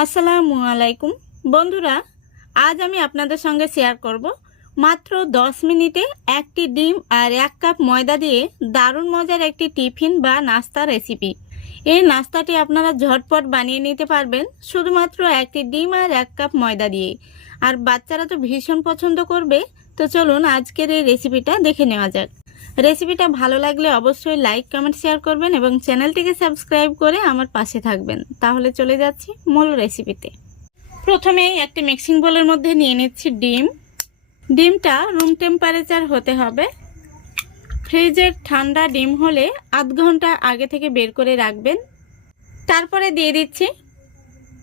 আসসালামু আলাইকুম বন্ধুরা, আজ আমি আপনাদের সঙ্গে শেয়ার করব মাত্র 10 মিনিটে একটি ডিম আর 1 কাপ ময়দা দিয়ে দারুণ মজার একটি টিফিন বা নাস্তা রেসিপি। এই নাস্তাটি আপনারা ঝটপট বানিয়ে নিতে পারবেন শুধুমাত্র একটি ডিম আর 1 কাপ ময়দা দিয়ে। আর বাচ্চারা তো ভীষণ পছন্দ করবে। তো চলুন আজকের এই রেসিপিটা দেখে নেওয়া যাক। রেসিপিটা ভালো লাগলে অবশ্যই লাইক কমেন্ট শেয়ার করবেন এবং চ্যানেলটিকে সাবস্ক্রাইব করে আমার পাশে থাকবেন। তাহলে চলে যাচ্ছি মূল রেসিপিতে। প্রথমেই একটি মিক্সিং বোলের মধ্যে নিয়ে নিচ্ছি ডিম। ডিমটা রুম টেম্পারেচার হতে হবে। ফ্রিজের ঠান্ডা ডিম হলে আধ ঘন্টা আগে থেকে বের করে রাখবেন। তারপরে দিয়ে দিচ্ছি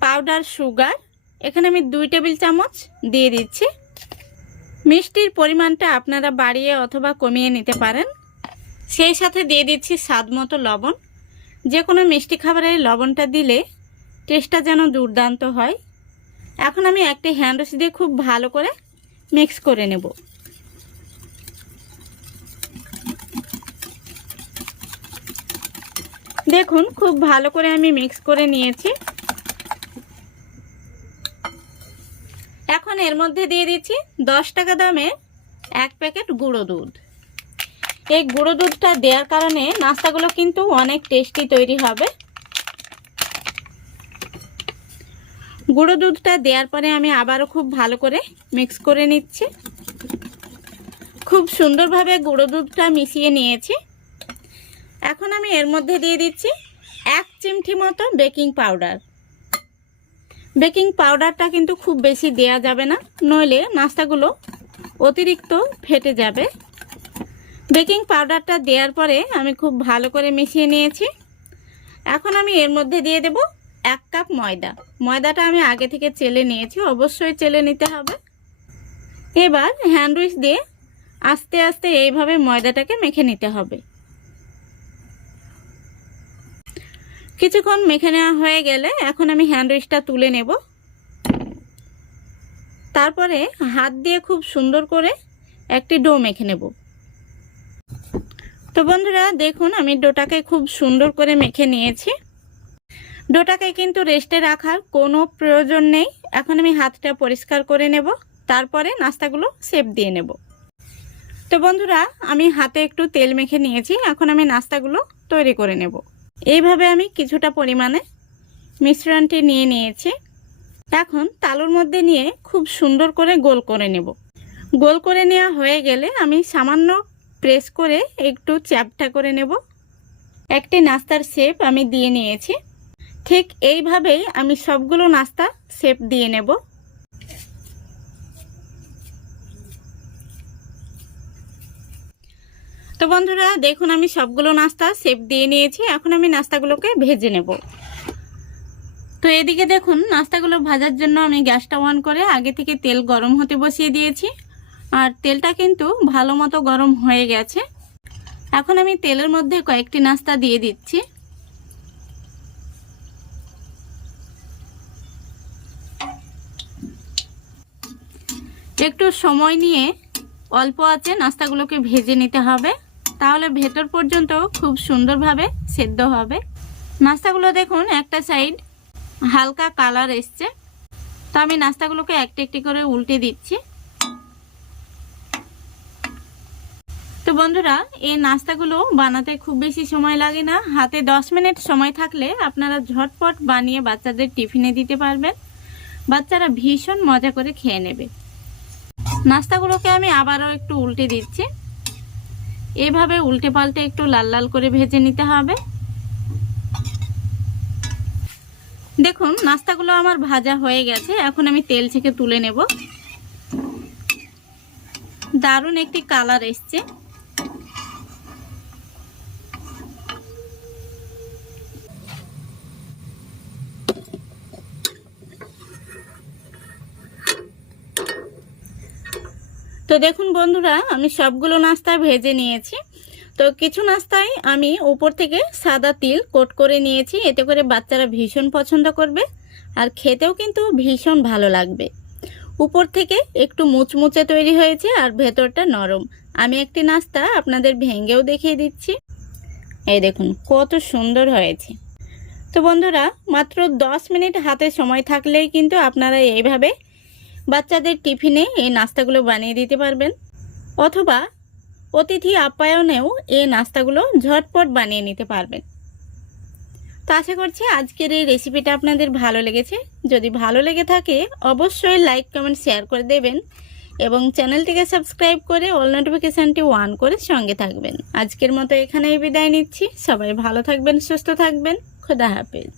পাউডার সুগার। এখানে আমি 2 টেবিল চামচ দিয়ে দিচ্ছি। মিষ্টির পরিমাণটা আপনারা বাড়িয়ে অথবা কমিয়ে নিতে পারেন। সেই সাথে দিয়ে দিচ্ছি স্বাদমতো লবণ। যে কোনো মিষ্টি খাবারে লবণটা দিলে টেস্টটা যেন দুর্দান্ত হয়। এখন আমি একটি হ্যান্ড উইস্ক দিয়ে খুব ভালো করে মিক্স করে নেব। দেখুন খুব ভালো করে আমি মিক্স করে নিয়েছি। এখন এর মধ্যে দিয়ে দিচ্ছি 10 টাকা দামের 1 প্যাকেট গুঁড়ো দুধ। এই গুঁড়ো দুধটা দেওয়ার কারণে নাস্তাগুলো কিন্তু অনেক টেস্টি তৈরি হবে। গুঁড়ো দুধটা দেওয়ার পরে আমি আবারও খুব ভালো করে মিক্স করে নিচ্ছি। খুব সুন্দরভাবে গুঁড়ো দুধটা মিশিয়ে নিয়েছি। এখন আমি এর মধ্যে দিয়ে দিচ্ছি 1 চিমটি মতো বেকিং পাউডার। বেকিং পাউডারটা কিন্তু খুব বেশি দেয়া যাবে না, নইলে নাস্তাগুলো অতিরিক্ত ফেটে যাবে। বেকিং পাউডারটা দেওয়ার পরে আমি খুব ভালো করে মিশিয়ে নিয়েছি। এখন আমি এর মধ্যে দিয়ে দেব 1 কাপ ময়দা। ময়দাটা আমি আগে থেকে চেলে নিয়েছি, অবশ্যই চেলে নিতে হবে। এবার হ্যান্ড উইস্ক দিয়ে আস্তে আস্তে এইভাবে ময়দাটাকে মেখে নিতে হবে। কিছুক্ষণ মেখে নেওয়া হয়ে গেলে এখন আমি হ্যান্ড উইস্কটা তুলে নেব। তারপরে হাত দিয়ে খুব সুন্দর করে একটি ডো মেখে নেব। তো বন্ধুরা দেখুন আমি ডোটাকে খুব সুন্দর করে মেখে নিয়েছি। ডোটাকে কিন্তু রেস্টে রাখার কোনো প্রয়োজন নেই। এখন আমি হাতটা পরিষ্কার করে নেব, তারপরে নাস্তাগুলো শেপ দিয়ে নেব। তো বন্ধুরা আমি হাতে একটু তেল মেখে নিয়েছি। এখন আমি নাস্তাগুলো তৈরি করে নেব। এইভাবে আমি কিছুটা পরিমাণে মিশ্রণটি নিয়ে নিয়েছি। এখন তালুর মধ্যে নিয়ে খুব সুন্দর করে গোল করে নেব। গোল করে নেওয়া হয়ে গেলে আমি সামান্য প্রেস করে একটু চ্যাপটা করে নেব। একটি নাস্তার শেপ আমি দিয়ে নিয়েছি। ঠিক এইভাবেই আমি সবগুলো নাস্তা শেপ দিয়ে নেব। তো বন্ধুরা দেখুন আমি সবগুলো নাস্তা শেপ দিয়ে নিয়েছি। এখন আমি নাস্তাগুলোকে ভেজে নেব। তো এদিকে দেখুন নাস্তাগুলো ভাজার জন্য আমি গ্যাসটা অন করে আগে থেকে তেল গরম হতে বসিয়ে দিয়েছি। আর তেলটা কিন্তু ভালো মতো গরম হয়ে গেছে। এখন আমি তেলের মধ্যে কয়েকটি নাস্তা দিয়ে দিচ্ছি। একটু সময় নিয়ে অল্প আঁচে নাস্তাগুলোকে ভেজে নিতে হবে, তাহলে ভেতর পর্যন্ত খুব সুন্দরভাবে সেদ্ধ হবে। নাস্তাগুলো দেখুন একটা সাইড হালকা কালার এসছে। তো আমি নাস্তাগুলোকে একটি একটি করে উল্টে দিচ্ছি। তো বন্ধুরা এই নাস্তাগুলো বানাতে খুব বেশি সময় লাগে না। হাতে 10 মিনিট সময় থাকলে আপনারা ঝটপট বানিয়ে বাচ্চাদের টিফিনে দিতে পারবেন। বাচ্চারা ভীষণ মজা করে খেয়ে নেবে। নাস্তাগুলোকে আমি আবারও একটু উল্টে দিচ্ছি। এভাবে উল্টে পাল্টে একটু লাল লাল করে ভেজে নিতে হবে। দেখুন নাস্তাগুলো আমার ভাজা হয়ে গেছে। এখন আমি তেল থেকে তুলে নেব। দারুণ একটি কালার এসছে। তো দেখুন বন্ধুরা আমি সবগুলো নাস্তা ভেজে নিয়েছি। তো কিছু নাস্তায় আমি উপর থেকে সাদা তিল কোট করে নিয়েছি, এতে করে বাচ্চারা ভীষণ পছন্দ করবে আর খেতেও কিন্তু ভীষণ ভালো লাগবে। উপর থেকে একটু মুচমুচে তৈরি হয়েছে আর ভেতরটা নরম। আমি একটি নাস্তা আপনাদের ভেঙেও দেখিয়ে দিচ্ছি। এই দেখুন কত সুন্দর হয়েছে। তো বন্ধুরা, মাত্র 10 মিনিট হাতে সময় থাকলেই কিন্তু আপনারা এইভাবে বাচ্চাদের টিফিনে এই নাস্তাগুলো বানিয়ে দিতে পারবেন, অথবা অতিথি আপ্যায়নেও এই নাস্তাগুলো ঝটপট বানিয়ে নিতে পারবেন। তো আশা করছি আজকের এই রেসিপিটা আপনাদের ভালো লেগেছে। যদি ভালো লেগে থাকে অবশ্যই লাইক, কমেন্ট, শেয়ার করে দেবেন এবং চ্যানেলটিকে সাবস্ক্রাইব করে অল নোটিফিকেশানটি অন করে সঙ্গে থাকবেন। আজকের মতো এখানেই বিদায় নিচ্ছি। সবাই ভালো থাকবেন, সুস্থ থাকবেন। খোদা হাফেজ।